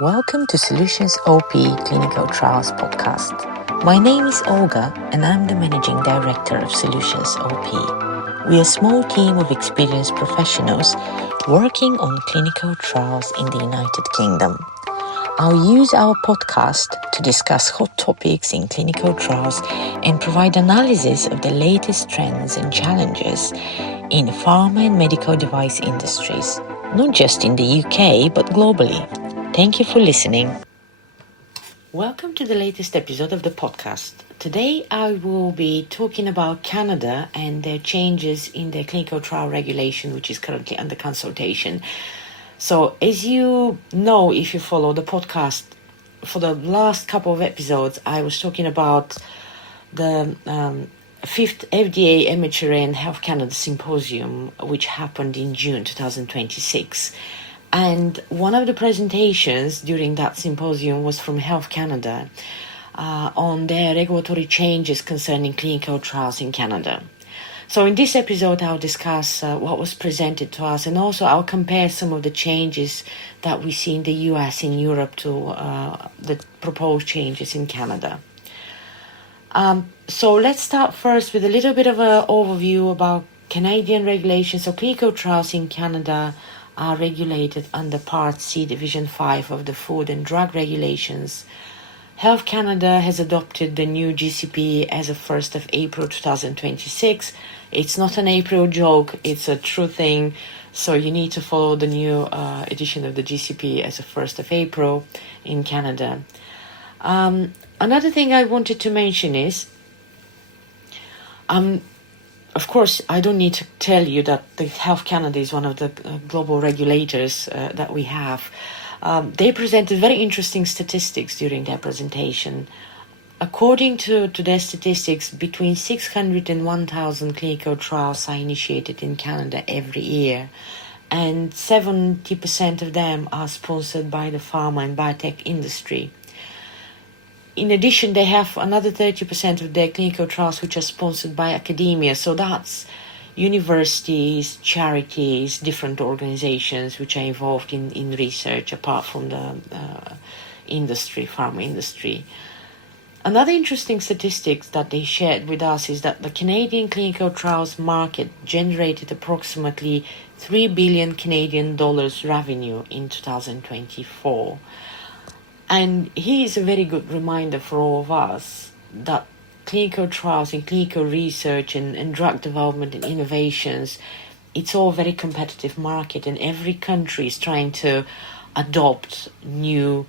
Welcome to Solutions OP Clinical Trials Podcast. My name is Olga and I'm the Managing Director of Solutions OP. We're a small team of experienced professionals working on clinical trials in the United Kingdom. I'll use our podcast to discuss hot topics in clinical trials and provide analysis of the latest trends and challenges in pharma and medical device industries, not just in the UK but globally. Thank you for listening. Welcome to the latest episode of the podcast. Today I will be talking about Canada and their changes in their clinical trial regulation, which is currently under consultation. So as you know, if you follow the podcast, for the last couple of episodes, I was talking about the 5th FDA MHRA and Health Canada Symposium, which happened in June 2026. And one of the presentations during that symposium was from Health Canada on their regulatory changes concerning clinical trials in Canada. So in this episode, I'll discuss what was presented to us, and also I'll compare some of the changes that we see in the US, in Europe, to the proposed changes in Canada. So let's start first with a little bit of an overview about Canadian regulations. So clinical trials in Canada are regulated under Part C, Division 5 of the Food and Drug Regulations. Health Canada has adopted the new GCP as of 1st of April 2026. It's not an April joke, it's a true thing. So you need to follow the new edition of the GCP as of 1st of April in Canada. Another thing I wanted to mention is, of course, I don't need to tell you that the Health Canada is one of the global regulators that we have. They presented very interesting statistics during their presentation. According to their statistics, between 600 and 1,000 clinical trials are initiated in Canada every year, and 70% of them are sponsored by the pharma and biotech industry. In addition, they have another 30% of their clinical trials which are sponsored by academia. So that's universities, charities, different organizations which are involved in research apart from the pharma industry. Another interesting statistics that they shared with us is that the Canadian clinical trials market generated approximately 3 billion Canadian dollars revenue in 2024. And here is a very good reminder for all of us that clinical trials and clinical research and drug development and innovations, it's all a very competitive market, and every country is trying to adopt new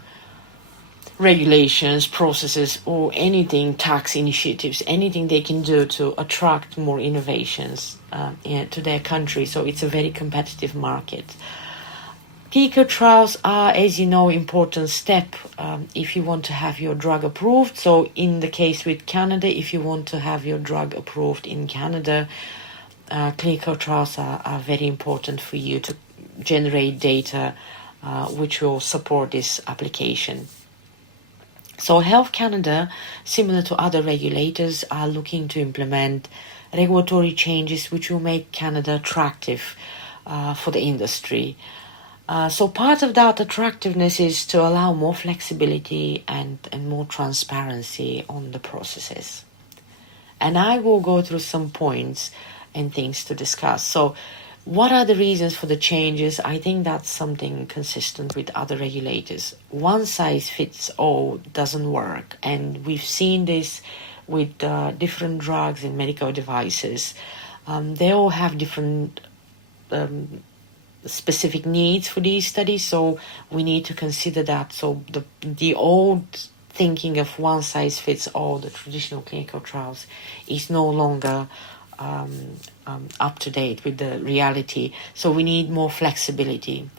regulations, processes, or anything, tax initiatives, anything they can do to attract more innovations to their country. So it's a very competitive market. Clinical trials are, as you know, important step if you want to have your drug approved. So in the case with Canada, if you want to have your drug approved in Canada, clinical trials are very important for you to generate data which will support this application. So Health Canada, similar to other regulators, are looking to implement regulatory changes which will make Canada attractive for the industry. So part of that attractiveness is to allow more flexibility and more transparency on the processes. And I will go through some points and things to discuss. So what are the reasons for the changes? I think that's something consistent with other regulators. One size fits all doesn't work. And we've seen this with different drugs and medical devices. They all have different specific needs for these studies, so we need to consider that. So the old thinking of one size fits all, the traditional clinical trials, is no longer up to date with the reality. So we need more flexibility.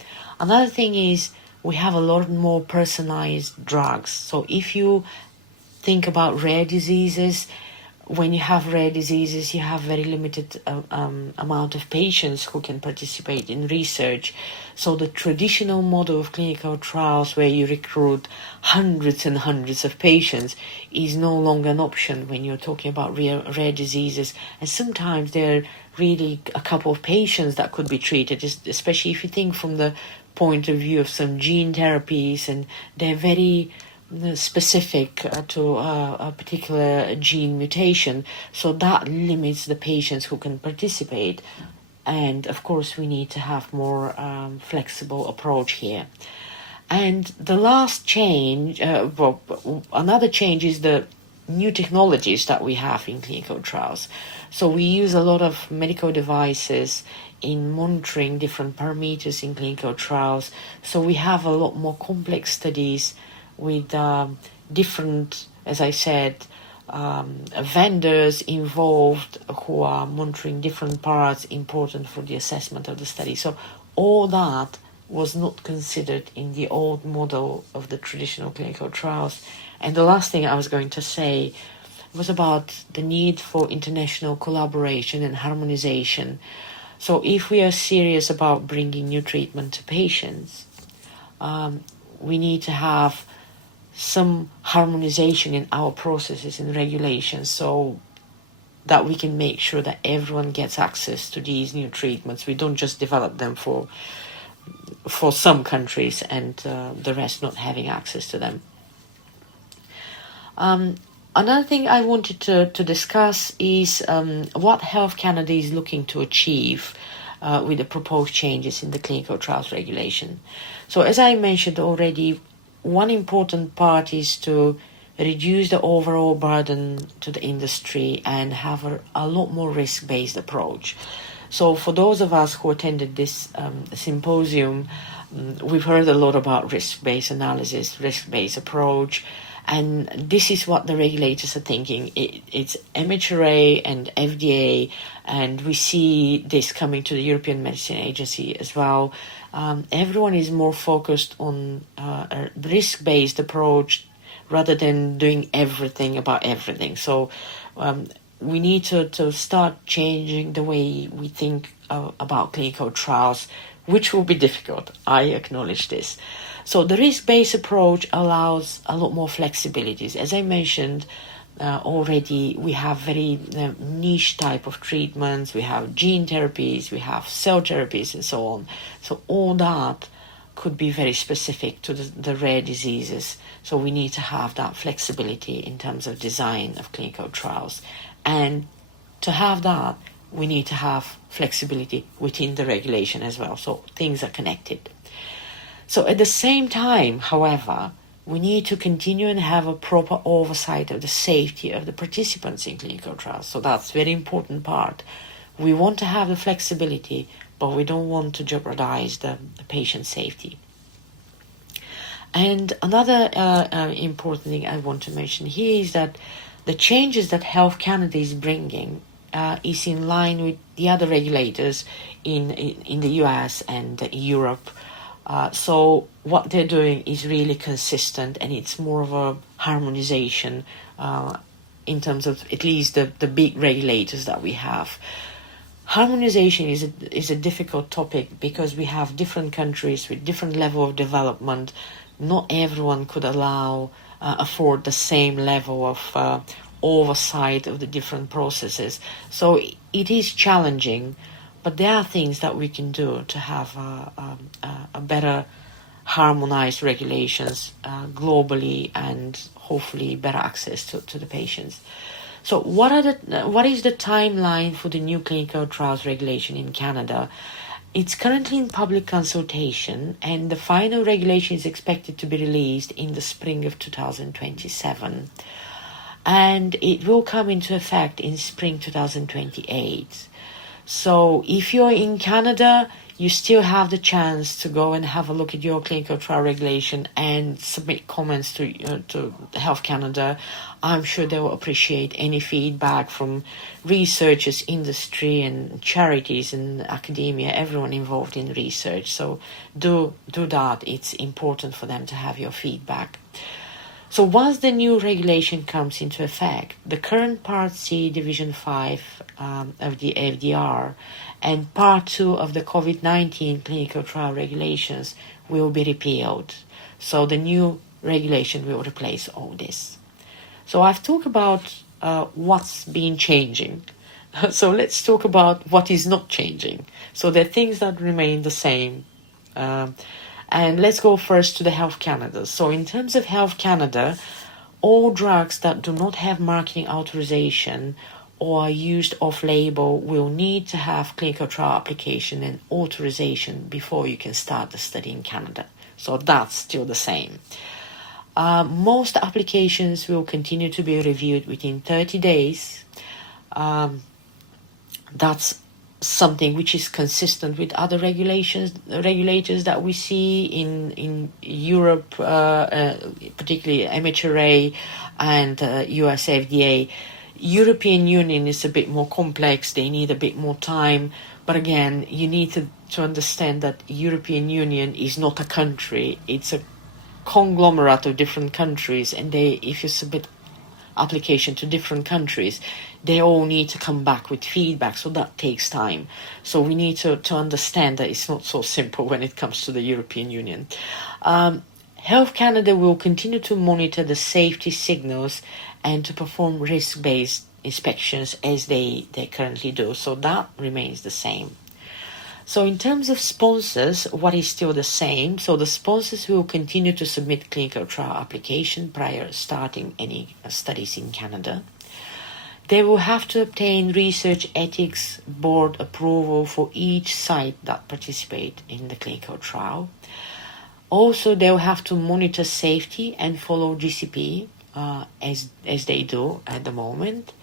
Another thing is we have a lot more personalized drugs. So if you think about rare diseases, when you have rare diseases, you have very limited amount of patients who can participate in research. So the traditional model of clinical trials where you recruit hundreds and hundreds of patients is no longer an option when you're talking about rare diseases. And sometimes there are really a couple of patients that could be treated, especially if you think from the point of view of some gene therapies, and they're very specific to a particular gene mutation, so that limits the patients who can participate. And of course we need to have more flexible approach here. And the last change, another change is the new technologies that we have in clinical trials. So we use a lot of medical devices in monitoring different parameters in clinical trials. So we have a lot more complex studies with different, as I said, vendors involved who are monitoring different parts important for the assessment of the study. So all that was not considered in the old model of the traditional clinical trials. And the last thing I was going to say was about the need for international collaboration and harmonization. So if we are serious about bringing new treatment to patients, we need to have some harmonization in our processes and regulations, so that we can make sure that everyone gets access to these new treatments. We don't just develop them for some countries and the rest not having access to them. Another thing I wanted to discuss is what Health Canada is looking to achieve with the proposed changes in the clinical trials regulation. So as I mentioned already, one important part is to reduce the overall burden to the industry and have a lot more risk-based approach. So for those of us who attended this symposium, we've heard a lot about risk-based analysis, risk-based approach, and this is what the regulators are thinking. It's MHRA and FDA, and we see this coming to the European Medicine Agency as well. Everyone is more focused on a risk-based approach rather than doing everything about everything. So we need to start changing the way we think about clinical trials, which will be difficult. I acknowledge this. So the risk-based approach allows a lot more flexibilities. As I mentioned already, we have very niche type of treatments. We have gene therapies, we have cell therapies, and so on. So all that could be very specific to the rare diseases. So we need to have that flexibility in terms of design of clinical trials. And to have that, we need to have flexibility within the regulation as well. So things are connected. So at the same time, however, we need to continue and have a proper oversight of the safety of the participants in clinical trials. So that's a very important part. We want to have the flexibility, but we don't want to jeopardize the patient safety. And another important thing I want to mention here is that the changes that Health Canada is bringing is in line with the other regulators in the US and Europe. So what they're doing is really consistent, and it's more of a harmonization in terms of at least the big regulators that we have. Harmonization is a difficult topic because we have different countries with different level of development. Not everyone could afford the same level of oversight of the different processes. So it is challenging, but there are things that we can do to have a better harmonized regulations globally, and hopefully better access to the patients. So what is the timeline for the new clinical trials regulation in Canada? It's currently in public consultation, and the final regulation is expected to be released in the spring of 2027. And it will come into effect in spring 2028. So if you're in Canada, you still have the chance to go and have a look at your clinical trial regulation and submit comments to Health Canada. I'm sure they will appreciate any feedback from researchers, industry, and charities and academia, everyone involved in research. So do that. It's important for them to have your feedback. So once the new regulation comes into effect, the current Part C Division 5 of the FDR and Part 2 of the COVID-19 clinical trial regulations will be repealed. So the new regulation will replace all this. So I've talked about what's been changing. So let's talk about what is not changing. So there are things that remain the same. And let's go first to the Health Canada. So in terms of Health Canada, all drugs that do not have marketing authorization or are used off-label will need to have clinical trial application and authorization before you can start the study in Canada. So that's still the same. Most applications will continue to be reviewed within 30 days. That's something which is consistent with other regulators that we see in Europe, particularly MHRA and US FDA. European Union is a bit more complex. They need a bit more time. But again, you need to understand that European Union is not a country. It's a conglomerate of different countries, and if you submit application to different countries, they all need to come back with feedback, so that takes time. So we need to understand that it's not so simple when it comes to the European Union. Health Canada will continue to monitor the safety signals and to perform risk-based inspections as they currently do, so that remains the same. So in terms of sponsors, what is still the same? So the sponsors will continue to submit clinical trial application prior to starting any studies in Canada. They will have to obtain research ethics board approval for each site that participate in the clinical trial. Also, they will have to monitor safety and follow GCP as they do at the moment.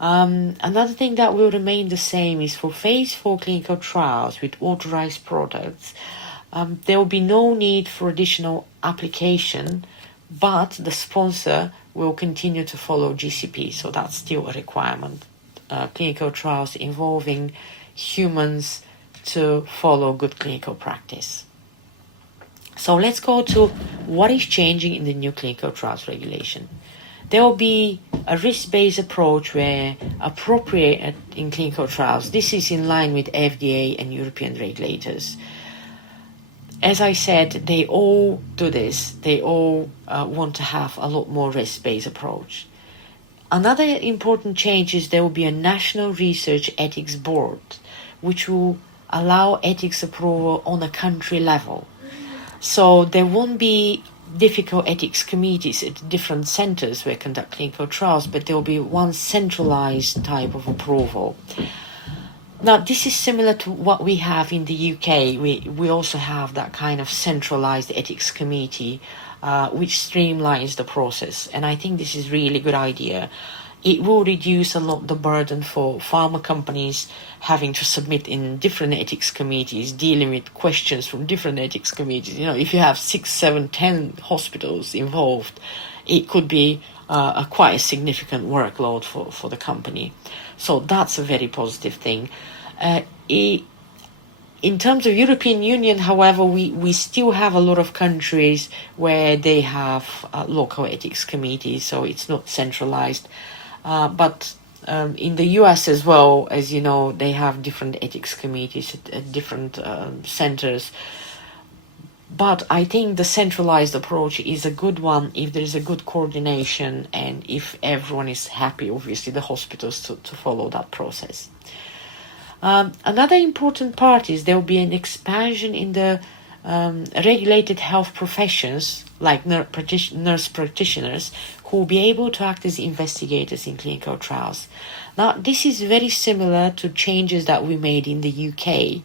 Another thing that will remain the same is for phase 4 clinical trials with authorized products, there will be no need for additional application, but the sponsor will continue to follow GCP, so that's still a requirement. Clinical trials involving humans to follow good clinical practice. So let's go to what is changing in the new clinical trials regulation. There will be a risk-based approach where appropriate in clinical trials. This is in line with FDA and European regulators. As I said, they all do this. They all want to have a lot more risk-based approach. Another important change is there will be a National Research Ethics Board, which will allow ethics approval on a country level. So there won't be difficult ethics committees at different centers where conduct clinical trials, but there will be one centralized type of approval. Now, this is similar to what we have in the UK. We also have that kind of centralized ethics committee, which streamlines the process. And I think this is really good idea. It will reduce a lot the burden for pharma companies having to submit in different ethics committees, dealing with questions from different ethics committees. You know, if you have 6, 7, 10 hospitals involved, it could be quite a significant workload for the company. So that's a very positive thing. In terms of European Union, however, we still have a lot of countries where they have local ethics committees, so it's not centralized. But in the US as well, as you know, they have different ethics committees at different centers. But I think the centralized approach is a good one if there is a good coordination and if everyone is happy, obviously, the hospitals to follow that process. Another important part is there will be an expansion in the regulated health professions, like nurse practitioners, who will be able to act as investigators in clinical trials. Now, this is very similar to changes that we made in the UK,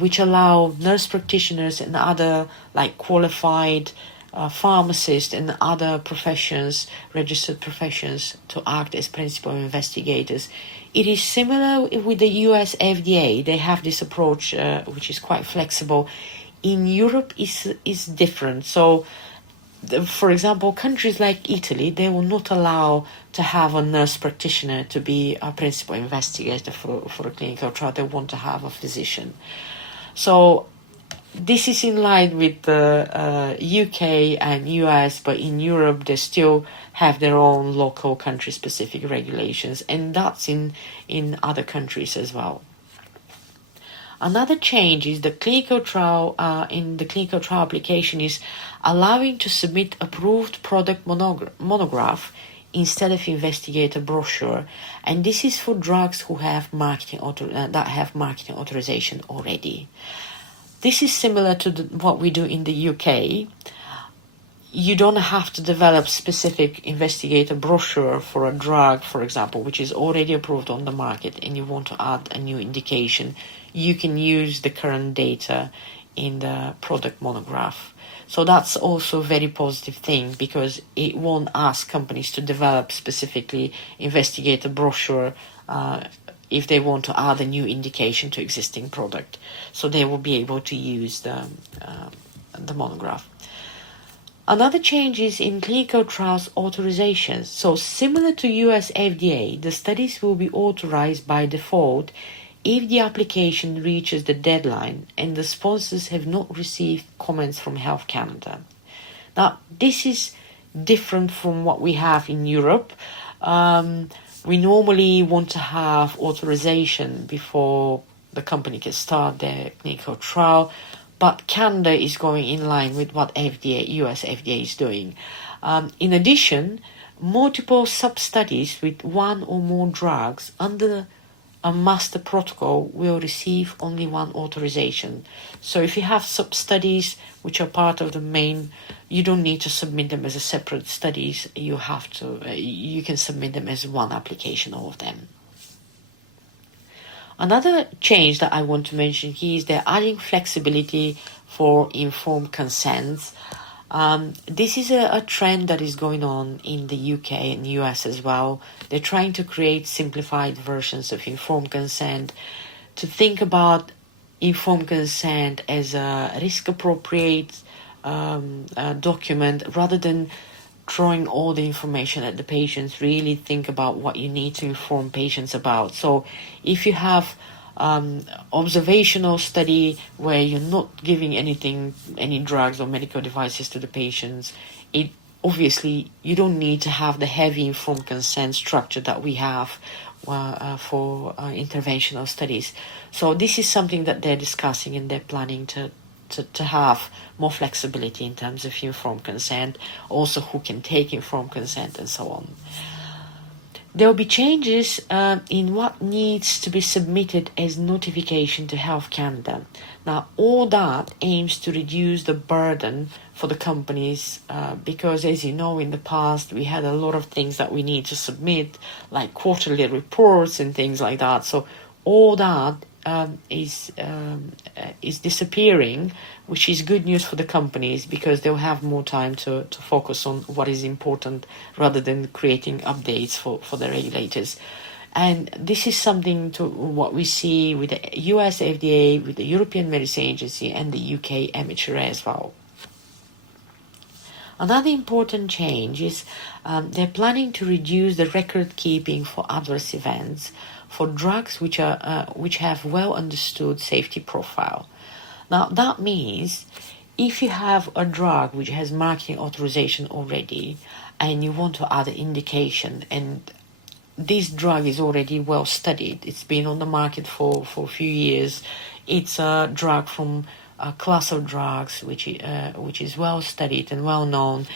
which allow nurse practitioners and other like qualified pharmacists and other professions, registered professions, to act as principal investigators. It is similar with the US FDA. They have this approach which is quite flexible. In Europe, is different. So, for example, countries like Italy, they will not allow to have a nurse practitioner to be a principal investigator for a clinical trial. They want to have a physician. So this is in line with the UK and US, but in Europe they still have their own local country-specific regulations, and that's in other countries as well. Another change is the clinical trial in the clinical trial application is allowing to submit approved product monograph instead of investigator brochure, and this is for drugs who have marketing that have marketing authorization already. This is similar to what we do in the UK. You don't have to develop specific investigator brochure for a drug, for example, which is already approved on the market, and you want to add a new indication. You can use the current data in the product monograph. So that's also a very positive thing, because it won't ask companies to develop specifically investigator brochure if they want to add a new indication to existing product. So they will be able to use the monograph. Another change is in clinical trials authorizations. So similar to US FDA, the studies will be authorized by default if the application reaches the deadline and the sponsors have not received comments from Health Canada. Now, this is different from what we have in Europe. We normally want to have authorization before the company can start their clinical trial, but Canada is going in line with what US FDA is doing. In addition, multiple sub-studies with one or more drugs under a master protocol will receive only one authorization. So if you have sub-studies which are part of the main, you don't need to submit them as a separate studies. You can submit them as one application, all of them. Another change that I want to mention here is they're adding flexibility for informed consent. This is a trend that is going on in the UK and US as well. They're trying to create simplified versions of informed consent, to think about informed consent as a risk-appropriate document, rather than throwing all the information at the patients. Really think about what you need to inform patients about. So if you have observational study where you're not giving any drugs or medical devices to the patients, obviously you don't need to have the heavy informed consent structure that we have for interventional studies. So this is something that they're discussing, and they're planning to have more flexibility in terms of informed consent, also who can take informed consent, and so on. There will be changes in what needs to be submitted as notification to Health Canada. Now, all that aims to reduce the burden for the companies, because, as you know, in the past we had a lot of things that we need to submit, like quarterly reports and things like that. So all that is disappearing, which is good news for the companies, because they'll have more time to focus on what is important, rather than creating updates for the regulators. And this is something to what we see with the US FDA, with the European Medicine Agency, and the UK MHRA as well. Another important change is they're planning to reduce the record keeping for adverse events for drugs which have well understood safety profile. Now that means if you have a drug which has marketing authorization already, and you want to add an indication, and this drug is already well studied, it's been on the market for a few years, it's a drug from a class of drugs which is well studied and well known,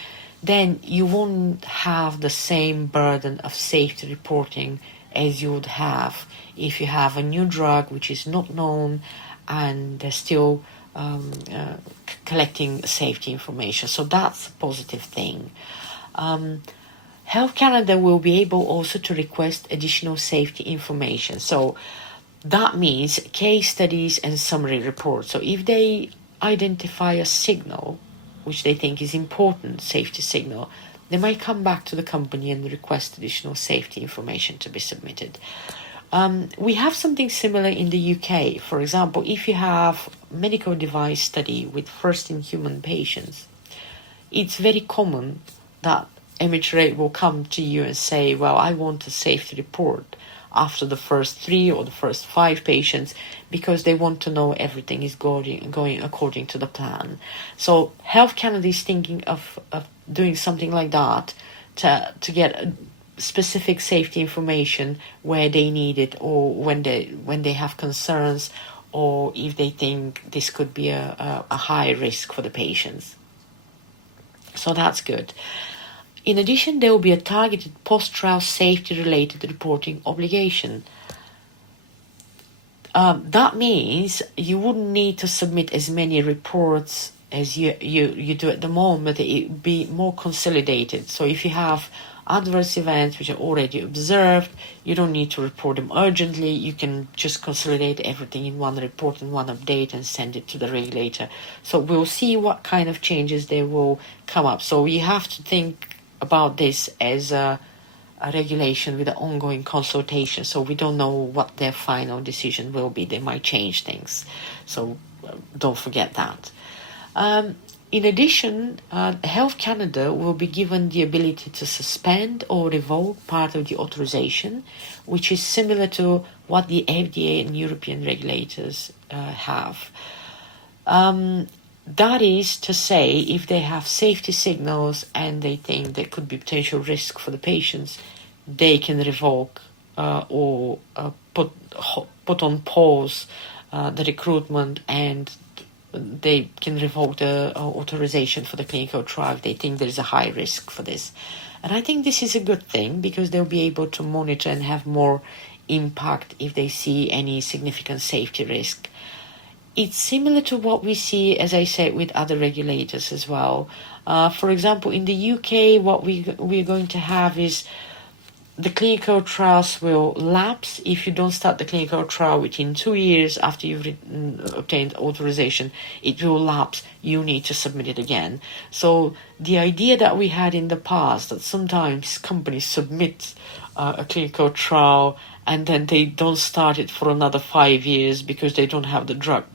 then you won't have the same burden of safety reporting as you would have if you have a new drug which is not known and they're still collecting safety information. So that's a positive thing. Health Canada will be able also to request additional safety information. So that means case studies and summary reports. So if they identify a signal which they think is important, safety signal, they might come back to the company and request additional safety information to be submitted. We have something similar in the UK. For example, if you have medical device study with first-in-human patients, it's very common that MHRA will come to you and say, well, I want a safety report after the first 3 or the first 5 patients, because they want to know everything is going according to the plan. So Health Canada is thinking of doing something like that to get specific safety information where they need it, or when they have concerns, or if they think this could be a high risk for the patients. So that's good. In addition, there will be a targeted post-trial safety-related reporting obligation. That means you wouldn't need to submit as many reports as you do at the moment. It would be more consolidated. So if you have adverse events which are already observed, you don't need to report them urgently. You can just consolidate everything in one report and one update and send it to the regulator. So we'll see what kind of changes they will come up. So you have to think about this as a regulation with an ongoing consultation. So we don't know what their final decision will be. They might change things. So don't forget that. In addition, Health Canada will be given the ability to suspend or revoke part of the authorization, which is similar to what the FDA and European regulators have. That is to say, if they have safety signals and they think there could be potential risk for the patients, they can revoke or put on pause the recruitment, and they can revoke the authorization for the clinical trial if they think there is a high risk for this. And I think this is a good thing because they'll be able to monitor and have more impact if they see any significant safety risk. It's similar to what we see, as I said, with other regulators as well. For example, in the UK, what we're going to have is the clinical trials will lapse. If you don't start the clinical trial within 2 years after you've obtained authorization, it will lapse. You need to submit it again. So the idea that we had in the past that sometimes companies submit a clinical trial and then they don't start it for another 5 years because they don't have the drug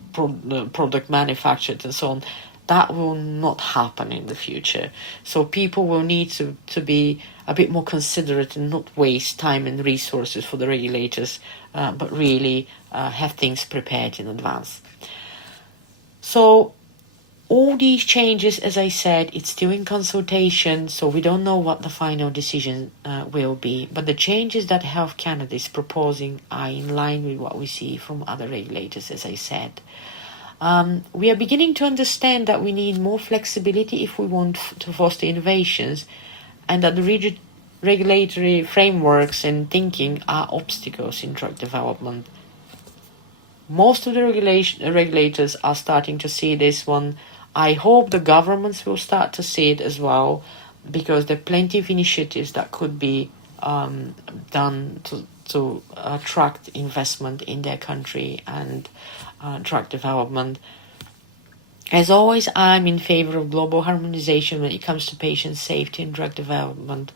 product manufactured and so on, that will not happen in the future. So people will need to be a bit more considerate and not waste time and resources for the regulators, but really have things prepared in advance. So all these changes, as I said, it's still in consultation, so we don't know what the final decision will be. But the changes that Health Canada is proposing are in line with what we see from other regulators, as I said. We are beginning to understand that we need more flexibility if we want to foster innovations, and that the rigid regulatory frameworks and thinking are obstacles in drug development. Most of the regulators are starting to see this one. I hope the governments will start to see it as well, because there are plenty of initiatives that could be done to attract investment in their country and drug development. As always, I'm in favor of global harmonization when it comes to patient safety and drug development,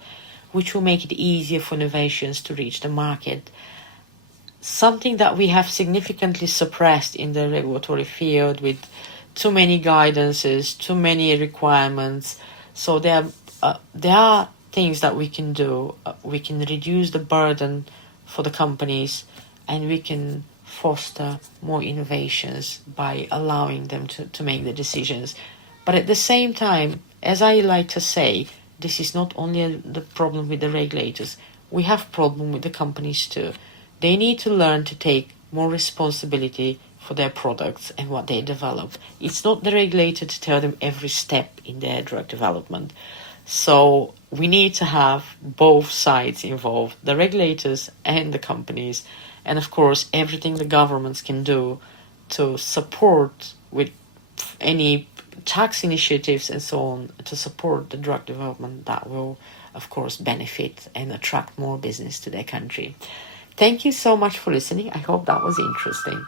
which will make it easier for innovations to reach the market. Something that we have significantly suppressed in the regulatory field with too many guidances, too many requirements. So there are things that we can do. We can reduce the burden for the companies, and we can foster more innovations by allowing them to make the decisions. But at the same time, as I like to say, this is not only the problem with the regulators. We have problem with the companies too. They need to learn to take more responsibility for their products and what they develop. It's not the regulator to tell them every step in their drug development. So we need to have both sides involved, the regulators and the companies, and of course everything the governments can do to support with any tax initiatives and so on to support the drug development that will of course benefit and attract more business to their country. Thank you so much for listening. I hope that was interesting.